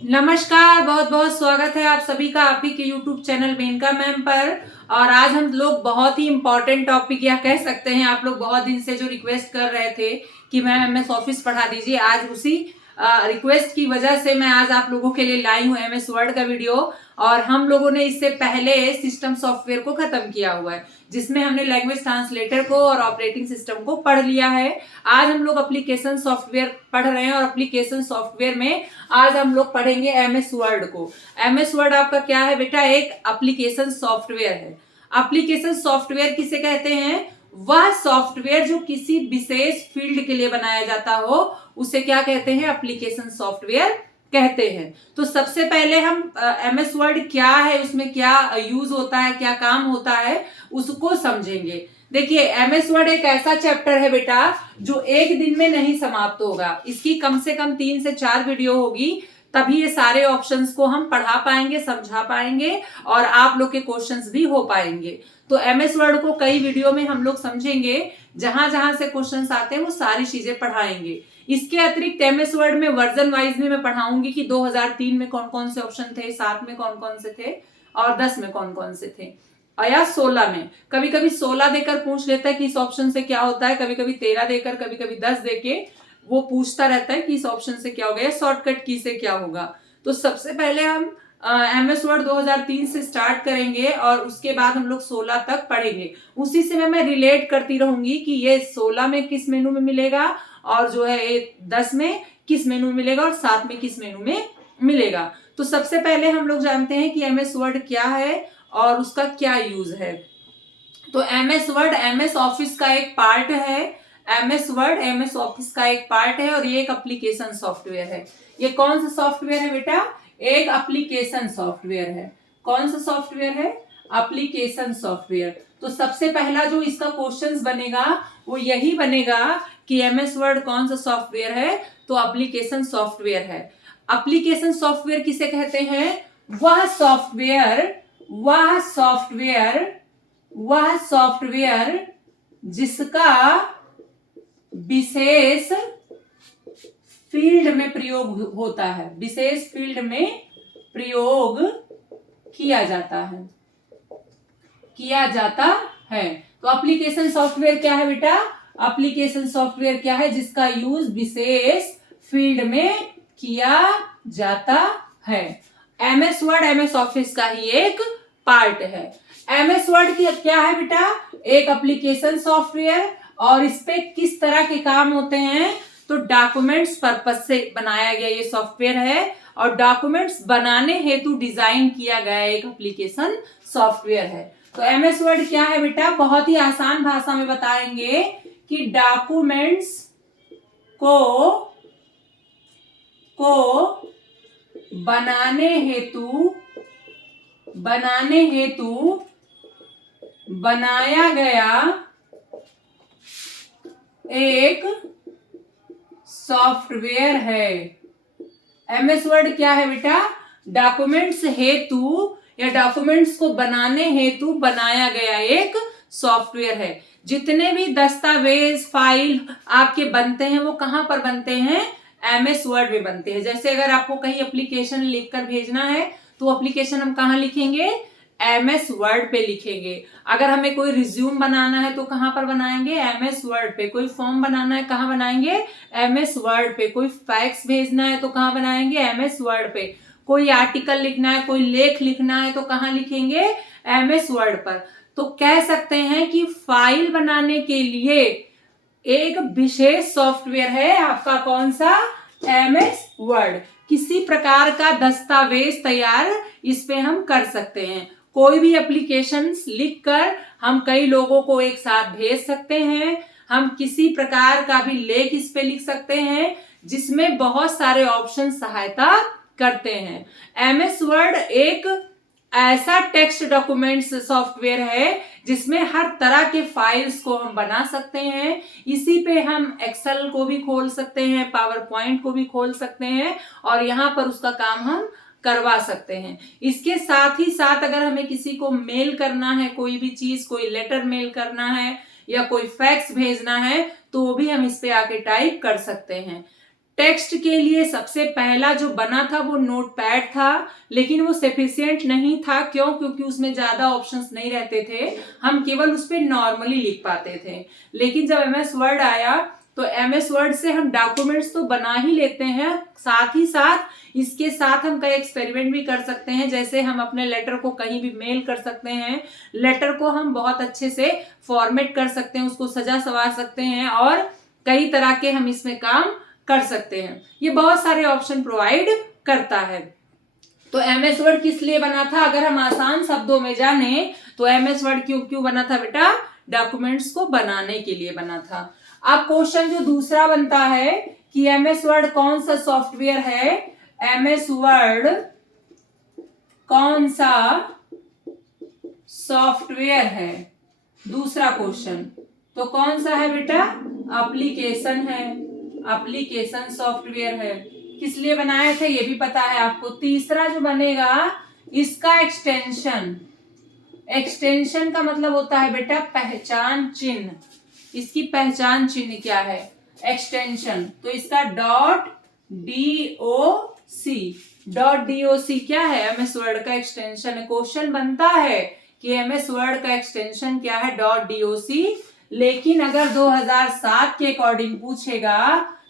नमस्कार, बहुत बहुत स्वागत है आप सभी का आप ही के YouTube चैनल मेनका मैम पर। और आज हम लोग बहुत ही इम्पोर्टेंट टॉपिक या कह सकते हैं, आप लोग बहुत दिन से जो रिक्वेस्ट कर रहे थे कि मैम MS ऑफिस पढ़ा दीजिए, आज उसी रिक्वेस्ट की वजह से मैं आज आप लोगों के लिए लाई हूँ MS वर्ड का वीडियो। और हम लोगों ने इससे पहले सिस्टम सॉफ्टवेयर को खत्म किया हुआ है, जिसमें हमने लैंग्वेज ट्रांसलेटर को और ऑपरेटिंग सिस्टम को पढ़ लिया है। आज हम लोग एप्लीकेशन सॉफ्टवेयर पढ़ रहे हैं और एप्लीकेशन सॉफ्टवेयर में आज हम लोग पढ़ेंगे MS वर्ड को। MS वर्ड आपका क्या है बेटा? एक एप्लीकेशन सॉफ्टवेयर है। एप्लीकेशन सॉफ्टवेयर किसे कहते हैं? वह सॉफ्टवेयर जो किसी विशेष फील्ड के लिए बनाया जाता हो, उसे क्या कहते हैं? एप्लीकेशन सॉफ्टवेयर कहते हैं। तो सबसे पहले हम MS वर्ड क्या है, उसमें क्या यूज होता है, क्या काम होता है, उसको समझेंगे। देखिए, MS वर्ड एक ऐसा चैप्टर है बेटा जो एक दिन में नहीं समाप्त होगा। इसकी कम से कम 3 से 4 वीडियो होगी, तभी ये सारे ऑप्शंस को हम पढ़ा पाएंगे, समझा पाएंगे और आप लोग के क्वेश्चंस भी हो पाएंगे। तो MS वर्ड को कई वीडियो में हम लोग समझेंगे, जहां जहां से क्वेश्चंस आते हैं वो सारी चीजें पढ़ाएंगे। इसके अतिरिक्त MS वर्ड में वर्जन वाइज भी मैं पढ़ाऊंगी कि 2003 में कौन कौन से ऑप्शन थे, 7 में कौन कौन से थे और 10 में कौन कौन से थे, या 16 में। कभी कभी 16 देकर पूछ लेता है कि इस ऑप्शन से क्या होता है, कभी कभी 13 देकर, कभी कभी 10 देके वो पूछता रहता है कि इस ऑप्शन से क्या होगा या शॉर्टकट की से क्या होगा। तो सबसे पहले हम MS वर्ड 2003 से स्टार्ट करेंगे और उसके बाद हम लोग 16 तक पढ़ेंगे। उसी से मैं रिलेट करती रहूंगी कि ये 16 में किस मेनू में मिलेगा और जो है ये 10 में किस मेनू में मिलेगा और 7 में किस मेनू में मिलेगा। तो सबसे पहले हम लोग जानते हैं कि MS वर्ड क्या है और उसका क्या यूज है। तो MS वर्ड MS ऑफिस का एक पार्ट है। MS वर्ड MS ऑफिस का एक पार्ट है और ये एक एप्लीकेशन सॉफ्टवेयर है। ये कौन सा सॉफ्टवेयर है बेटा? एक एप्लीकेशन सॉफ्टवेयर है। कौन सा सॉफ्टवेयर है? Application software. तो सबसे पहला जो इसका क्वेश्चन बनेगा वो यही बनेगा कि MS वर्ड कौन सा सॉफ्टवेयर है? तो एप्लीकेशन सॉफ्टवेयर है। एप्लीकेशन सॉफ्टवेयर किसे कहते हैं? वह सॉफ्टवेयर जिसका विशेष फील्ड में प्रयोग होता है, विशेष फील्ड में प्रयोग किया जाता है। तो एप्लीकेशन सॉफ्टवेयर क्या है बेटा? एप्लीकेशन सॉफ्टवेयर क्या है? जिसका यूज विशेष फील्ड में किया जाता है। MS वर्ड MS ऑफिस का ही एक पार्ट है। MS वर्ड की क्या है बेटा? एक एप्लीकेशन सॉफ्टवेयर। और इस पे किस तरह के काम होते हैं? तो डॉक्यूमेंट्स पर्पस से बनाया गया ये सॉफ्टवेयर है और डॉक्यूमेंट्स बनाने हेतु डिजाइन किया गया एक एप्लीकेशन सॉफ्टवेयर है। तो MS वर्ड क्या है बेटा? बहुत ही आसान भाषा में बताएंगे कि डॉक्यूमेंट्स को बनाने हेतु बनाया गया एक सॉफ्टवेयर है। MS वर्ड क्या है बेटा? डॉक्यूमेंट्स हेतु या डॉक्यूमेंट्स को बनाने हेतु बनाया गया एक सॉफ्टवेयर है। जितने भी दस्तावेज फाइल आपके बनते हैं वो कहां पर बनते हैं? MS वर्ड में बनते हैं। जैसे अगर आपको कहीं एप्लीकेशन लिखकर भेजना है तो एप्लीकेशन हम कहां लिखेंगे? MS वर्ड पे लिखेंगे। अगर हमें कोई रिज्यूम बनाना है तो कहां पर बनाएंगे? MS वर्ड पे। कोई फॉर्म बनाना है कहां बनाएंगे? MS वर्ड पे। कोई फैक्स भेजना है तो कहां बनाएंगे? MS वर्ड पे। कोई आर्टिकल लिखना है, कोई लेख लिखना है तो कहां लिखेंगे? MS वर्ड पर। तो कह सकते हैं कि फाइल बनाने के लिए एक विशेष सॉफ्टवेयर है आपका। कौन सा? MS word. किसी प्रकार का दस्तावेज तैयार इस पे हम कर सकते हैं। कोई भी एप्लीकेशन लिखकर हम कई लोगों को एक साथ भेज सकते हैं। हम किसी प्रकार का भी लेख इस पे लिख सकते हैं, जिसमें बहुत सारे ऑप्शन सहायता करते हैं। MS वर्ड एक ऐसा टेक्स्ट डॉक्यूमेंट्स सॉफ्टवेयर है जिसमें हर तरह के फाइल्स को हम बना सकते हैं। इसी पे हम एक्सेल को भी खोल सकते हैं, पावर पॉइंट को भी खोल सकते हैं और यहाँ पर उसका काम हम करवा सकते हैं। इसके साथ ही साथ अगर हमें किसी को मेल करना है, कोई भी चीज, कोई लेटर मेल करना है या कोई फैक्स भेजना है, तो वो भी हम इस पे आके टाइप कर सकते हैं। टेक्स्ट के लिए सबसे पहला जो बना था वो नोटपैड था, लेकिन वो सफिशिएंट नहीं था। क्यों? क्योंकि उसमें ज्यादा ऑप्शंस नहीं रहते थे, हम केवल उस पर नॉर्मली लिख पाते थे। लेकिन जब MS वर्ड आया तो MS वर्ड से हम डॉक्यूमेंट्स तो बना ही लेते हैं, साथ ही साथ इसके साथ हम कई एक्सपेरिमेंट भी कर सकते हैं। जैसे हम अपने लेटर को कहीं भी मेल कर सकते हैं, लेटर को हम बहुत अच्छे से फॉर्मेट कर सकते हैं, उसको सजा संवार सकते हैं, और कई तरह के हम इसमें काम कर सकते हैं। ये बहुत सारे ऑप्शन प्रोवाइड करता है। तो MS वर्ड किस लिए बना था? अगर हम आसान शब्दों में जाने तो MS वर्ड क्यों बना था बेटा? डॉक्यूमेंट्स को बनाने के लिए बना था। अब क्वेश्चन जो दूसरा बनता है कि MS वर्ड कौन सा सॉफ्टवेयर है? MS वर्ड कौन सा सॉफ्टवेयर है? दूसरा क्वेश्चन तो कौन सा है बेटा? एप्लीकेशन है, एप्लीकेशन सॉफ्टवेयर है। किस लिए बनाए थे ये भी पता है आपको। तीसरा जो बनेगा इसका एक्सटेंशन, एक्सटेंशन का मतलब होता है बेटा पहचान चिन्ह। इसकी पहचान चिन्ह क्या है? एक्सटेंशन। तो इसका .doc क्या है? MS वर्ड का एक्सटेंशन है। क्वेश्चन बनता है कि MS वर्ड का एक्सटेंशन क्या है? .doc। लेकिन अगर 2007 के अकॉर्डिंग पूछेगा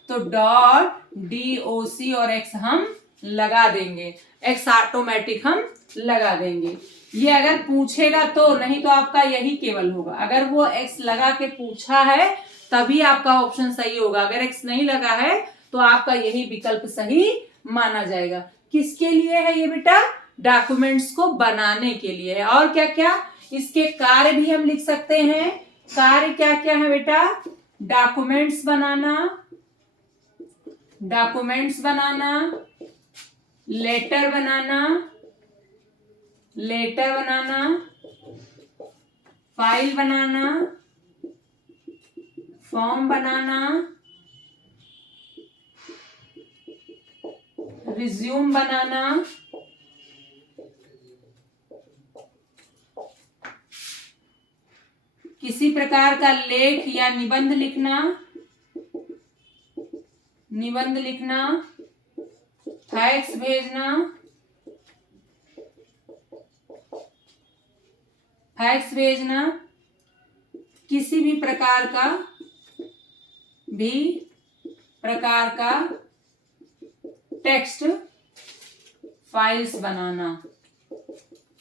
तो .doc और x हम लगा देंगे, x ऑटोमेटिक हम लगा देंगे। ये अगर पूछेगा तो, नहीं तो आपका यही केवल होगा। अगर वो x लगा के पूछा है तभी आपका ऑप्शन सही होगा, अगर x नहीं लगा है तो आपका यही विकल्प सही माना जाएगा। किसके लिए है ये बेटा? डॉक्यूमेंट्स को बनाने के लिए है। और क्या क्या इसके कार्य भी हम लिख सकते हैं। कार्य क्या क्या है बेटा? डॉक्यूमेंट्स बनाना, डॉक्यूमेंट्स बनाना, लेटर बनाना, लेटर बनाना, फाइल बनाना, फॉर्म बनाना, रिज्यूम बनाना, किसी प्रकार का लेख या निबंध लिखना, निबंध लिखना, फैक्स भेजना, फैक्स भेजना, किसी भी प्रकार का टेक्स्ट फाइल्स बनाना,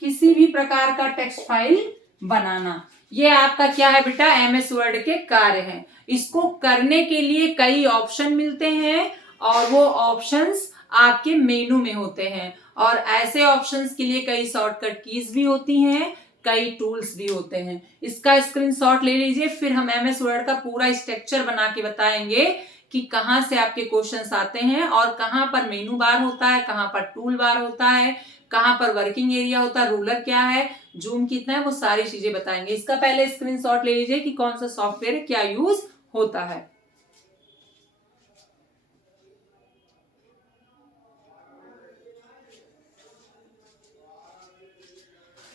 किसी भी प्रकार का टेक्स्ट फाइल बनाना। ये आपका क्या है बेटा? MS वर्ड के कार्य हैं। इसको करने के लिए कई ऑप्शन मिलते हैं और वो ऑप्शंस आपके मेनू में होते हैं, और ऐसे ऑप्शंस के लिए कई शॉर्टकट कीज भी होती हैं, कई टूल्स भी होते हैं। इसका स्क्रीनशॉट ले लीजिए, फिर हम MS वर्ड का पूरा स्ट्रक्चर बना के बताएंगे कि कहाँ से आपके क्वेश्चंस आते हैं और कहाँ पर मेनू बार होता है, कहाँ पर टूल बार होता है, कहाँ पर वर्किंग एरिया होता है, रूलर क्या है, जूम कितना है, वो सारी चीजें बताएंगे। इसका पहले स्क्रीनशॉट ले लीजिए कि कौन सा सॉफ्टवेयर क्या यूज होता है।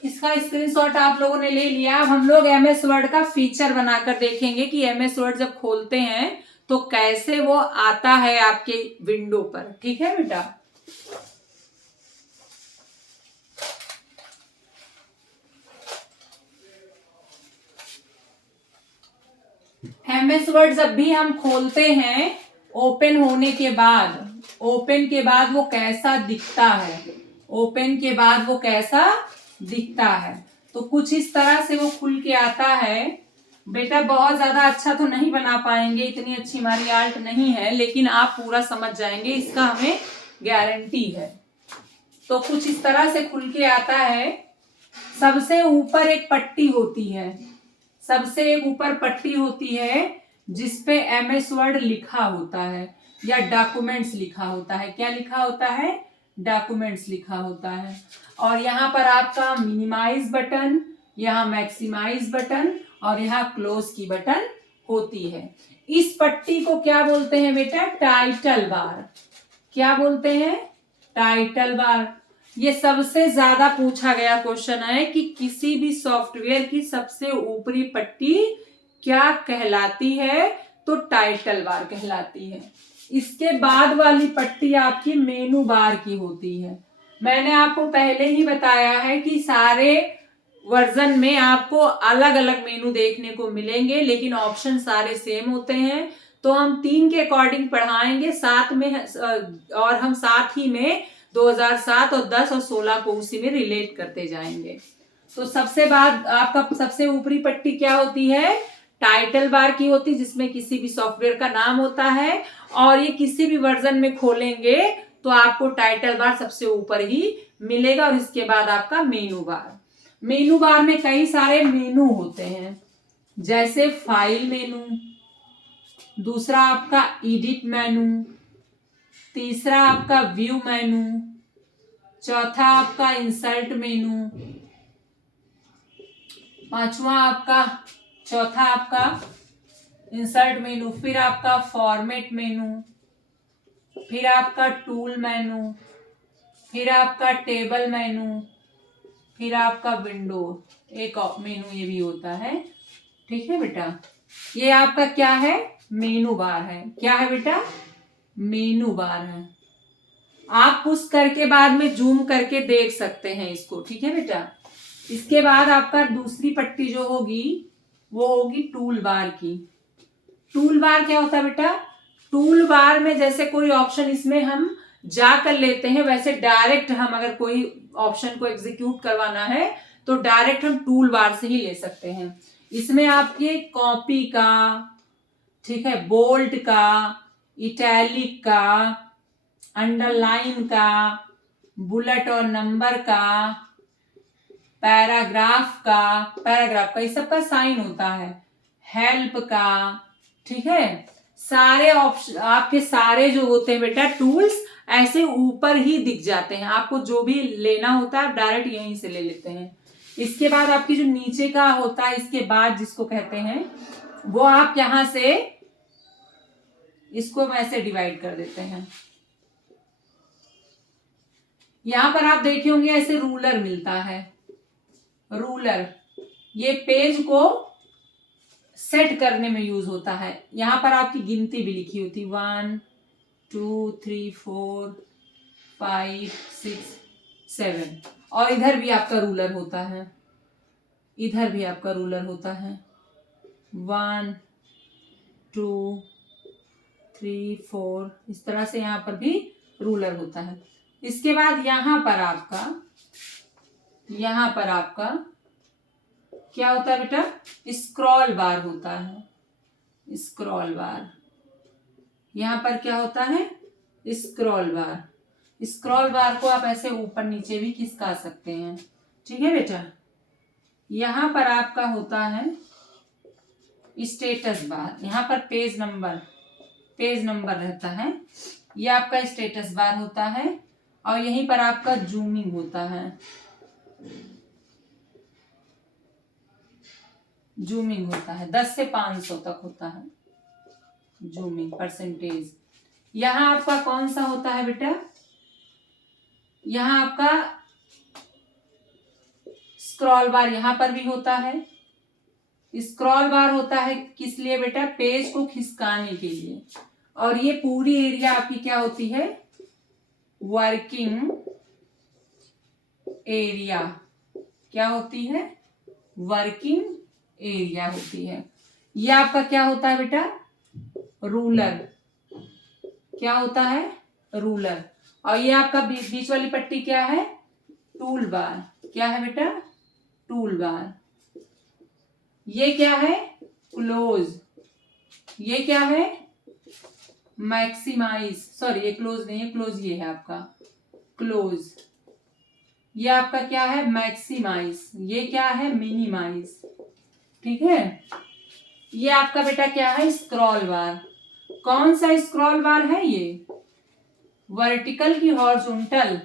इसका स्क्रीनशॉट आप लोगों ने ले लिया। अब हम लोग MS वर्ड का फीचर बनाकर देखेंगे कि MS वर्ड जब खोलते हैं तो कैसे वो आता है आपके विंडो पर। ठीक है बेटा? MS वर्ड जब भी हम खोलते हैं, ओपन होने के बाद, ओपन के बाद वो कैसा दिखता है, ओपन के बाद वो कैसा दिखता है, तो कुछ इस तरह से वो खुल के आता है। बेटा बहुत ज्यादा अच्छा तो नहीं बना पाएंगे, इतनी अच्छी हमारी आर्ट नहीं है, लेकिन आप पूरा समझ जाएंगे, इसका हमें गारंटी है। तो कुछ इस तरह से खुल के आता है। सबसे ऊपर एक पट्टी होती है, सबसे एक ऊपर पट्टी होती है जिसपे MS वर्ड लिखा होता है या डॉक्यूमेंट्स लिखा होता है। क्या लिखा होता है? डॉक्यूमेंट्स लिखा होता है। और यहाँ पर आपका मिनिमाइज बटन, यहाँ मैक्सिमाइज बटन और यहाँ क्लोज की बटन होती है। इस पट्टी को क्या बोलते हैं बेटा? Title bar. क्या बोलते हैं? Title bar. ये सबसे ज्यादा पूछा गया क्वेश्चन है कि किसी भी सॉफ्टवेयर की सबसे ऊपरी पट्टी क्या कहलाती है? तो टाइटल बार कहलाती है। इसके बाद वाली पट्टी आपकी मेनू बार की होती है। मैंने आपको पहले ही बताया है कि सारे वर्जन में आपको अलग अलग मेनू देखने को मिलेंगे, लेकिन ऑप्शन सारे सेम होते हैं। तो हम 3 के अकॉर्डिंग पढ़ाएंगे, साथ में और हम साथ ही में 2007 और 10 और 16 को उसी में रिलेट करते जाएंगे। तो सबसे बाद आपका सबसे ऊपरी पट्टी क्या होती है? टाइटल बार की होती है, जिसमें किसी भी सॉफ्टवेयर का नाम होता है, और ये किसी भी वर्जन में खोलेंगे तो आपको टाइटल बार सबसे ऊपर ही मिलेगा, और इसके बाद आपका मेनू बार। मेनू बार में कई सारे मेनू होते हैं, जैसे फाइल मेनू, दूसरा आपका एडिट मेनू, तीसरा आपका व्यू मेनू, चौथा आपका इंसर्ट मेनू, चौथा आपका इंसर्ट मेनू, फिर आपका फॉर्मेट मेनू, फिर आपका टूल मेनू, फिर आपका टेबल मेनू, फिर आपका विंडो एक मेनू ये भी होता है। ठीक है बेटा, ये आपका क्या है? मेनू बार है। क्या है बेटा? मेनू बार है। आप पुश करके बाद में जूम करके देख सकते हैं इसको। ठीक है बेटा, इसके बाद आपका दूसरी पट्टी जो होगी वो होगी टूल बार की। टूल बार क्या होता है बेटा? टूल बार में जैसे कोई ऑप्शन इसमें हम जा कर लेते हैं, वैसे डायरेक्ट हम अगर कोई ऑप्शन को एग्जीक्यूट करवाना है तो डायरेक्ट हम टूल बार से ही ले सकते हैं। इसमें आपके कॉपी का, ठीक है, बोल्ड का, इटैलिक का, अंडरलाइन का, बुलेट और नंबर का, पैराग्राफ का इस सब का साइन होता है, हेल्प का, ठीक है, सारे ऑप्शन आपके सारे जो होते हैं बेटा टूल्स ऐसे ऊपर ही दिख जाते हैं। आपको जो भी लेना होता है आप डायरेक्ट यहीं से ले लेते हैं। इसके बाद आपकी जो नीचे का होता है, इसके बाद जिसको कहते हैं, वो आप यहां से इसको ऐसे डिवाइड कर देते हैं। यहां पर आप देखे होंगे ऐसे रूलर मिलता है। रूलर ये पेज को सेट करने में यूज होता है। यहां पर आपकी गिनती भी लिखी होती, 1 2 3 4 5 6 7, और इधर भी आपका रूलर होता है, इधर भी आपका रूलर होता है, 1 2 3 4, इस तरह से यहां पर भी रूलर होता है। इसके बाद यहां पर आपका क्या होता है बेटा? स्क्रॉल बार होता है। स्क्रॉल बार, यहां पर क्या होता है? स्क्रॉल बार। स्क्रॉल बार को आप ऐसे ऊपर नीचे भी खिसका सकते हैं। ठीक है बेटा, यहां पर आपका होता है स्टेटस बार। यहां पर पेज नंबर रहता है, ये आपका स्टेटस बार होता है, और यहीं पर आपका जूमिंग होता है। जूमिंग होता है 10 से 500 तक होता है जूमिंग परसेंटेज। यहां आपका कौन सा होता है बेटा? यहां आपका स्क्रॉल बार, यहां पर भी होता है। स्क्रॉल बार होता है किस लिए बेटा? पेज को खिसकाने के लिए। और ये पूरी एरिया आपकी क्या होती है? Working area. क्या होती है? वर्किंग एरिया होती है। ये आपका क्या होता है बेटा? रूलर। क्या होता है? रूलर। और ये आपका बीच वाली पट्टी क्या है? Tool bar. क्या है बेटा? Tool bar. ये क्या है? क्लोज। ये क्या है? मैक्सिमाइज, सॉरी ये क्लोज नहीं है, क्लोज ये है आपका क्लोज। ये आपका क्या है? मैक्सिमाइज। ये क्या है? मिनिमाइज। ठीक है, ये आपका बेटा क्या है? स्क्रॉल बार। कौन सा स्क्रॉल बार है ये? वर्टिकल की हॉरिजॉन्टल?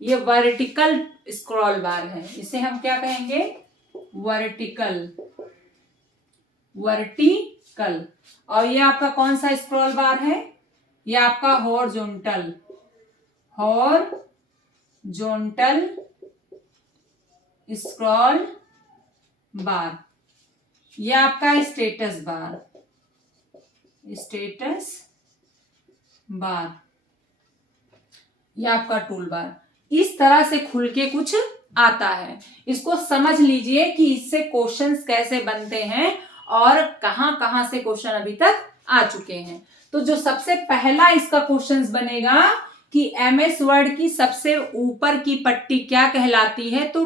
ये वर्टिकल स्क्रॉल बार है। इसे हम क्या कहेंगे? वर्टिकल। और ये आपका कौन सा स्क्रॉल बार है? ये आपका हॉरिजॉन्टल स्क्रॉल बार। ये आपका स्टेटस बार। बार, ये आपका टूल बार इस तरह से खुल के कुछ आता है। इसको समझ लीजिए कि इससे क्वेश्चंस कैसे बनते हैं और कहां कहां से क्वेश्चन अभी तक आ चुके हैं। तो जो सबसे पहला इसका क्वेश्चंस बनेगा कि एमएस वर्ड की सबसे ऊपर की पट्टी क्या कहलाती है, तो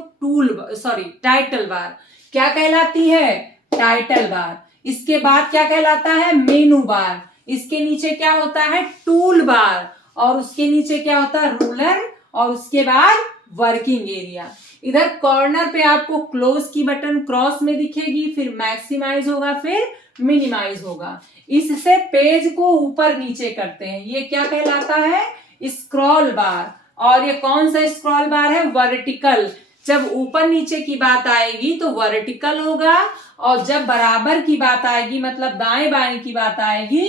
टाइटल बार। क्या कहलाती है? Title bar. इसके बाद क्या कहलाता है? मेनू बार। इसके नीचे क्या होता है? Tool bar. और उसके नीचे क्या होता है? रूलर। और उसके बाद वर्किंग एरिया। इधर कॉर्नर पे आपको क्लोज की बटन क्रॉस में दिखेगी, फिर मैक्सिमाइज होगा, फिर मिनिमाइज होगा। इससे पेज को ऊपर नीचे करते हैं, ये क्या कहलाता है? स्क्रॉल बार। और ये कौन सा स्क्रॉल बार है? वर्टिकल। जब ऊपर नीचे की बात आएगी तो वर्टिकल होगा, और जब बराबर की बात आएगी मतलब दाएं बाएं की बात आएगी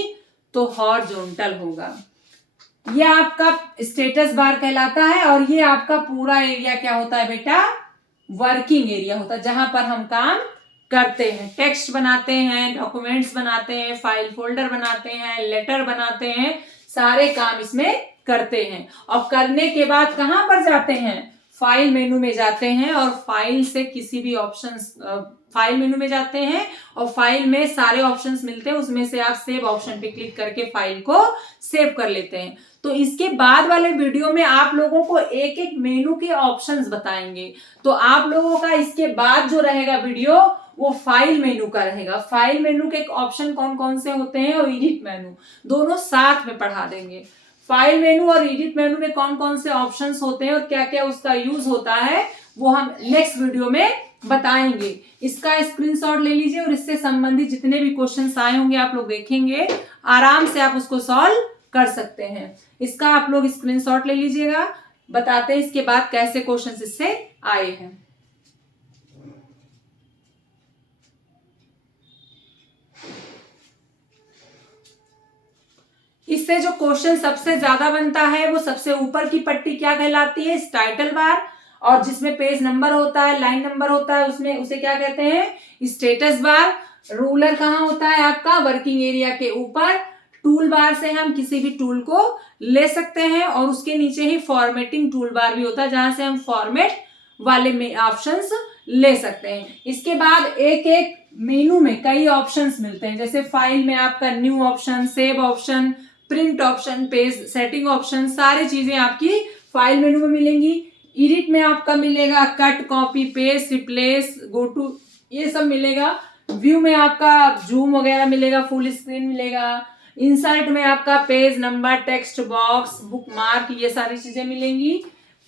तो हॉरिजॉन्टल होगा। ये आपका स्टेटस बार कहलाता है। और ये आपका पूरा एरिया क्या होता है बेटा? वर्किंग एरिया होता है, जहां पर हम काम करते हैं, टेक्स्ट बनाते हैं, डॉक्यूमेंट्स बनाते हैं, फाइल फोल्डर बनाते हैं, लेटर बनाते हैं, सारे काम इसमें करते हैं। और करने के बाद कहां पर जाते हैं? फाइल मेनू में जाते हैं, और फाइल से किसी भी फाइल मेनू में जाते हैं, और फाइल में सारे ऑप्शंस मिलते हैं, उसमें से आप सेव ऑप्शन पे क्लिक करके फाइल को सेव कर लेते हैं। तो इसके बाद वाले वीडियो में आप लोगों को एक एक मेनू के ऑप्शंस बताएंगे। तो आप लोगों का इसके बाद जो रहेगा वीडियो वो फाइल मेनू का रहेगा। फाइल मेनू के ऑप्शन कौन कौन से होते हैं और एडिट मेनू, दोनों साथ में पढ़ा देंगे। फाइल मेनू और एडिट मेनू में कौन कौन से ऑप्शंस होते हैं और क्या क्या उसका यूज होता है वो हम नेक्स्ट वीडियो में बताएंगे। इसका स्क्रीनशॉट ले लीजिए और इससे संबंधित जितने भी क्वेश्चंस आए होंगे आप लोग देखेंगे, आराम से आप उसको सॉल्व कर सकते हैं। इसका आप लोग स्क्रीनशॉट ले लीजिएगा। बताते हैं इसके बाद कैसे क्वेश्चंस इससे आए हैं। इससे जो क्वेश्चन सबसे ज्यादा बनता है वो सबसे ऊपर की पट्टी क्या कहलाती है? Title bar. और जिसमें पेज नंबर होता है, लाइन नंबर होता है, उसमें उसे क्या कहते हैं? Status bar. रूलर कहाँ होता है आपका? वर्किंग एरिया के ऊपर। टूल बार से हम किसी भी टूल को ले सकते हैं, और उसके नीचे ही फॉर्मेटिंग टूल बार भी होता है जहां से हम फॉर्मेट वाले में ऑप्शंस ले सकते हैं। इसके बाद एक एक मेनू में कई ऑप्शंस मिलते हैं, जैसे फाइल में आपका new option, save option, print option, page setting option, सारी चीजें आपकी फाइल मेनू में मिलेंगी। एडिट में आपका मिलेगा cut, copy, paste, replace, go to, ये सब मिलेगा। व्यू में आपका जूम वगैरह मिलेगा, फुल स्क्रीन मिलेगा। इंसर्ट में आपका page number, text box, bookmark, ये सारी चीजें मिलेंगी।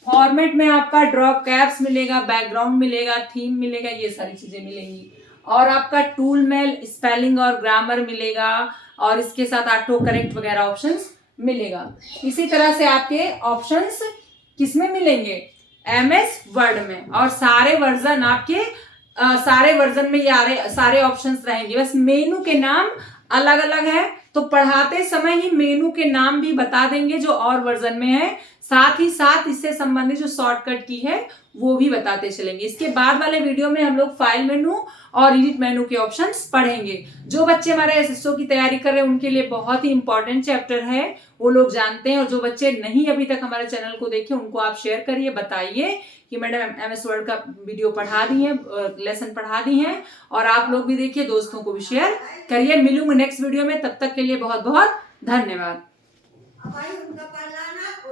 फॉर्मेट में आपका ड्रॉप कैप्स मिलेगा, बैकग्राउंड मिलेगा, थीम मिलेगा, ये सारी चीजें मिलेंगी। और आपका टूल में स्पेलिंग और ग्रामर मिलेगा, और इसके साथ ऑटो करेक्ट वगैरह ऑप्शंस मिलेगा। इसी तरह से आपके ऑप्शंस किसमें मिलेंगे? एमएस वर्ड में। और सारे वर्जन आपके सारे वर्जन में ये सारे ऑप्शंस रहेंगे, बस मेनू के नाम अलग अलग है। तो पढ़ाते समय ही मेनू के नाम भी बता देंगे जो और वर्जन में है, साथ ही साथ इससे संबंधित जो शॉर्टकट की है वो भी बताते चलेंगे। इसके बाद वाले वीडियो में हम लोग फाइल मेनू और एडिट मेनू के ऑप्शंस पढ़ेंगे। जो बच्चे हमारे एसएसओ की तैयारी कर रहे हैं उनके लिए बहुत ही इंपॉर्टेंट चैप्टर है, वो लोग जानते हैं। और जो बच्चे नहीं अभी तक हमारे चैनल को देखे उनको आप शेयर करिए, बताइए कि मैडम एमएस वर्ड का वीडियो पढ़ा दी है, लेसन पढ़ा दी है, और आप लोग भी देखिए, दोस्तों को भी शेयर करिए। मिलूंगा नेक्स्ट वीडियो में, तब तक के लिए बहुत बहुत धन्यवाद।